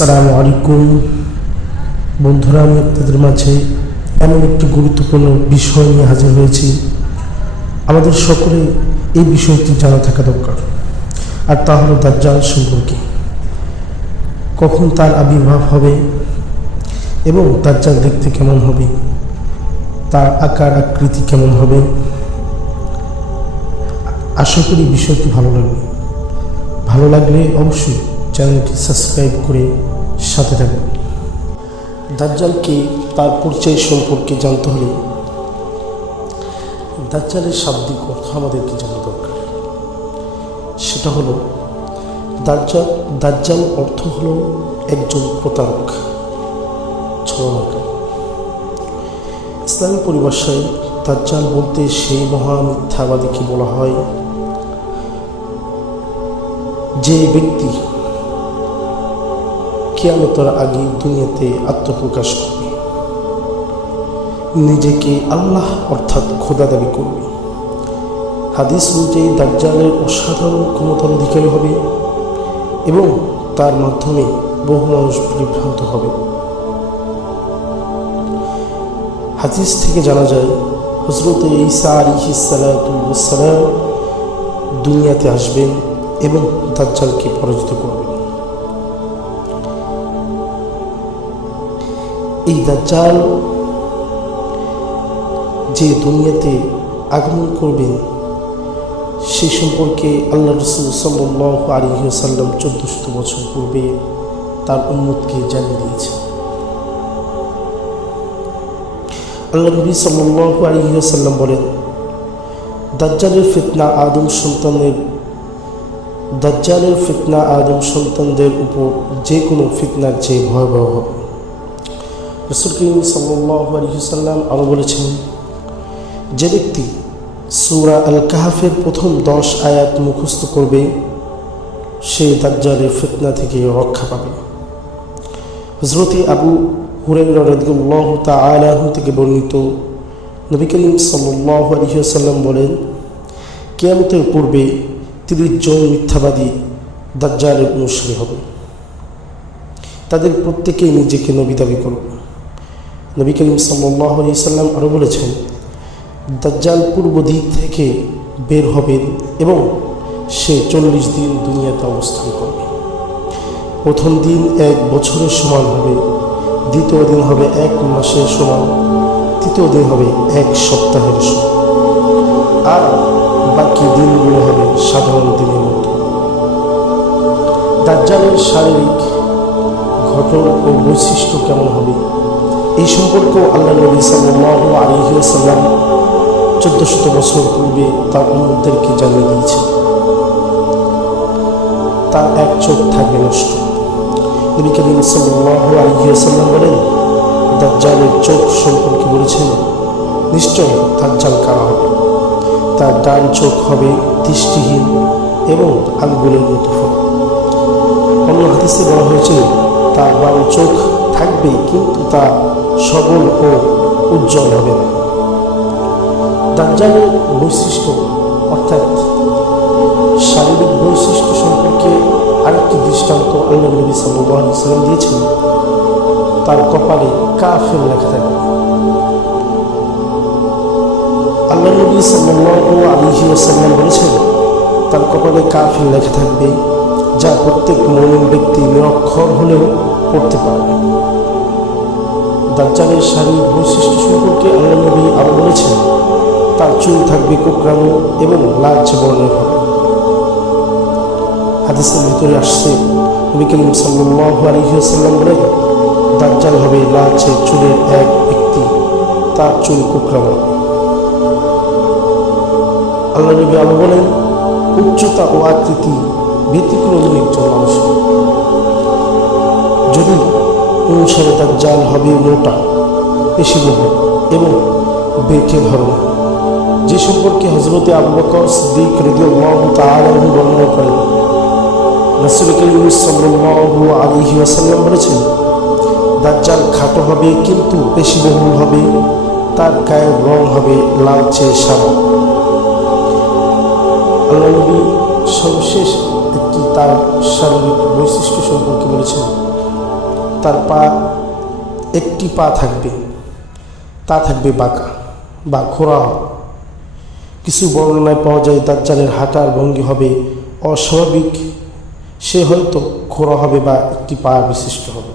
আসসালামু আলাইকুম বন্ধুরা, আমি আপনাদের মাঝে এমন একটি গুরুত্বপূর্ণ বিষয় নিয়ে হাজির হয়েছি। আমাদের সকলে এই বিষয়টি জানা থাকা দরকার। আর তা হলো দাজ্জাল সম্পর্কে। কখন তার আবির্ভাব হবে এবং দাজ্জাল দেখতে কেমন হবে? তার আকার আকৃতি কেমন হবে? আশা করি বিষয়টি ভালো লাগবে। ভালো লাগলে অবশ্যই চ্যানেলটি সাবস্ক্রাইব করে সাথে থাকবেন। দাজ্জালকে তার পরিচয় সম্পর্কে জানতে হলে দাজ্জালের শাব্দিক অর্থ আমাদেরকে জানা দরকার। সেটা হলো, দাজ্জাল দাজ্জাল অর্থ হলো একজন প্রতারক, ছলনাকারী। ইসলামী পরিভাষায় দাজ্জাল বলতে সেই মহা মিথ্যাবাদীকে বলা হয় যে ব্যক্তি কেয়ামতের আগে দুনিয়াতে আত্মপ্রকাশ করবে। নিজেকে আল্লাহ অর্থাৎ খোদা দাবি করবে। হাদিস অনুযায়ী দাজ্জালের অসাধারণ ক্ষমতার অধিকারী হবে এবং তার মাধ্যমে বহু মানুষ বিভ্রান্ত হবে। হাদিস থেকে জানা যায় হজরত ঈসা আলিহি সালাম দুনিয়াতে আসবেন এবং দাজ্জালকে পরাজিত করবেন। এই দাজ্জাল যে দুনিয়াতে আগমন করবেন, সে সম্পর্কে আল্লাহ রসুল সাল্লাহ চোদ্দ শত বছর পূর্বে তার উন্মতকে জানিয়ে দিয়েছে আল্লাহ নবী সাল্লাহ আলিহাসাল্লাম বলেন, দাজ্জালের ফিতনা আদম সন্তানের, দাজ্জালের ফিতনা আদম সন্তানদের উপর যে কোনো ফিতনার চেয়ে ভয়াবহ হবে। রসুল করিম সাল্লাম আরও বলেছেন, যে ব্যক্তি সুরা আল কাহাফের প্রথম দশ আয়াত মুখস্থ করবে, সে দাজ্জালের ফিতনা থেকে রক্ষা পাবে। হজরতি আবু হুরাইরাহ তালাহ থেকে বর্ণিত নবী করিম সাল্লাহ আলহিহাসাল্লাম বলেন, কেয়ামতের পূর্বে তিরিশ জন মিথ্যাবাদী দাজ্জালের অনুসারী হবে। তাদের প্রত্যেকেই নিজেকে নবী দাবি করবে। নবী করিম সাল্লাহ সাল্লাম আরও বলেছেন, দাজ্জাল পূর্ব দিক থেকে বের হবেন এবং সে চল্লিশ দিন দুনিয়াতে অবস্থান করবে। প্রথম দিন এক বছরের সমান হবে, দ্বিতীয় দিন হবে এক মাসের সমান, তৃতীয় দিন হবে এক সপ্তাহের সমান। আর বাকি দিনগুলো হবে সাধারণ দিনের মতো। দাজ্জালের শারীরিক ঘটন ও বৈশিষ্ট্য কেমন হবে এই সম্পর্কেও আল্লাহ নবী সাল্লাহ আলিহাসাল্লাম চোদ্দ শত বছর পূর্বে তার উন্মতদেরকে জানিয়ে দিয়েছে তার এক চোখ থাকবে নষ্ট। নবী করিম সাল্লাহ আলিহাসাল্লাম বলেন, দাজ্জালের চোখ সম্পর্কে বলেছেন, নিশ্চয় দাজ্জাল কারা হবে? তার ডান চোখ হবে দৃষ্টিহীন এবং আঙ্গুলের মতো অন্য হাদিসে বলা হয়েছে, তার বাম চোখ থাকবে, কিন্তু তা সবল ও উজ্জ্বল হবে না। দাজ্জালের বৈশিষ্ট্য অর্থাৎ শারীরিক বৈশিষ্ট্য সম্পর্কে আরেকটি দৃষ্টান্ত আল্লাহ নবী সাল্লাম দিয়েছেন। তার কপালে কাফের লেখা থাকবে। আল্লাহ নবী সাল্লাহ আলিহি আসাল্লাম বলেছেন, তার কপালে কাফির লেখা থাকবে, যা প্রত্যেক মৌলিক ব্যক্তি নিরক্ষর হলেও পড়তে পারবে। দাজ্জালের শারীরিক বৈশিষ্ট্য সম্পর্কে আল্লাহ নবী আরও বলেছেন, তার চুল থাকবে কোকড়ানো এবং লালচে বর্ণের হবে। হাদিসের ভিতরে আসছে, নবী করিম সাল্লাহ আলহিহাসাল্লাম বলেন, দাজ্জাল হবে লালচে চুলের এক ব্যক্তি, তার চুল কোকড়ানো। আল্লাহ নবী আরও বলেন, উচ্চতা ও আকৃতি ব্যতিক্রমী একজন মানুষ। অনুসারে তার জাল হবে মোটা পেশিবহু এবং বেঁকে ধরবে। যে সম্পর্কে হজরতে আবু বকর সিদ্দিক রেদিয়াল্লাহু তাআলা বর্ণনা করেন করিম বলেছেন, দাজ্জাল খাটো হবে কিন্তু পেশিবহুল হবে, তার গায়ের রং হবে লালচে সাদা। আল্লাহ নবী সর্বশেষ একটি তার শারীরিক বৈশিষ্ট্য সম্পর্কে বলেছেন তার পা একটি পা থাকবে, তা থাকবে বাঁকা বা খোরা কিছু বর্ণনায় পাওয়া যায় দাজ্জালের হাঁটার ভঙ্গি হবে অস্বাভাবিক। সে হয়তো ঘোরা হবে বা একটি পা বিশিষ্ট হবে।